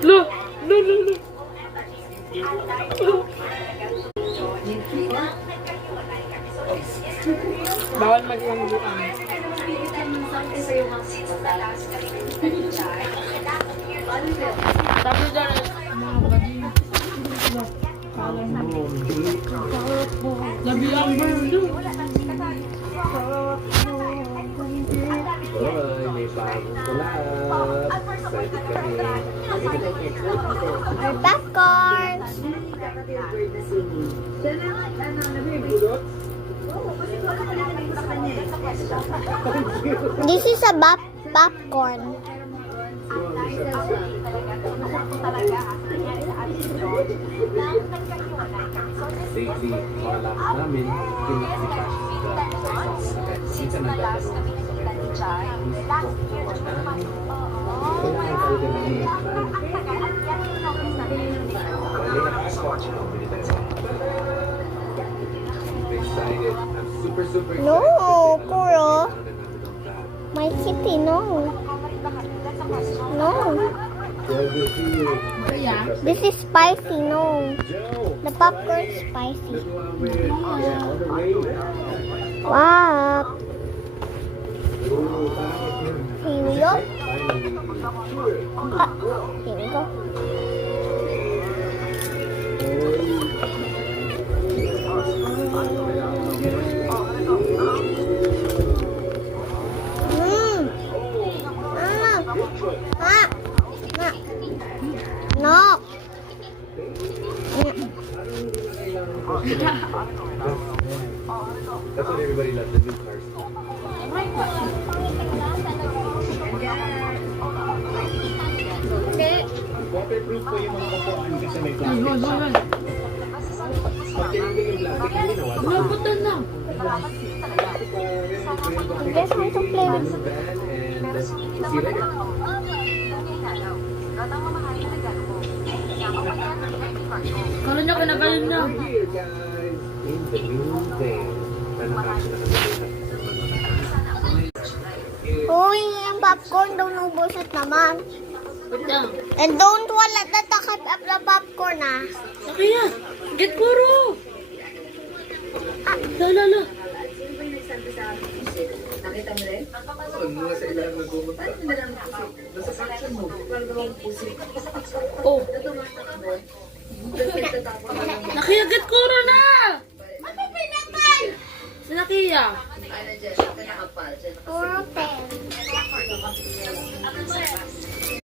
Lo! Lo! Lo! Lo! Bawal mag-iwang-iwang. Tapos dyan, mga bading. Labi ang bird. Hoy, may bagong collab. Excited kami. Our popcorns. This is a popcorn. Lately, wala namin. Pinagsikas sa nagdadalo. Excited. I'm super excited. No, Kuro. My kitty, no. No. This is spicy, no. The popcorn is spicy. Wow. Here we go. Ah, here we go. No. That's what everybody loves, the new cars. Waterproof po yung mga upuan kasi may plastic. Pag tinanggal yung plastic, hindi na wala. Nabutan na. You guys want to play with Kala niya kinagaling na. Here guys, in the new van. Uy, yung popcorn daw nubusot naman. Wait lang. And don't wala na takip up the popcorn, ah. Sakya! Get Kuro! Lala! Nakita mo rin? Mga sa ilang nagbumunta. Paano mo lang pusi? Nasa section mo. Paano mo lang pusi? Oh! Natumatakbo. Tapos nagtatapos ka lang. Nakiya, get Kuro na! Ano pinatay? Si Nakiya.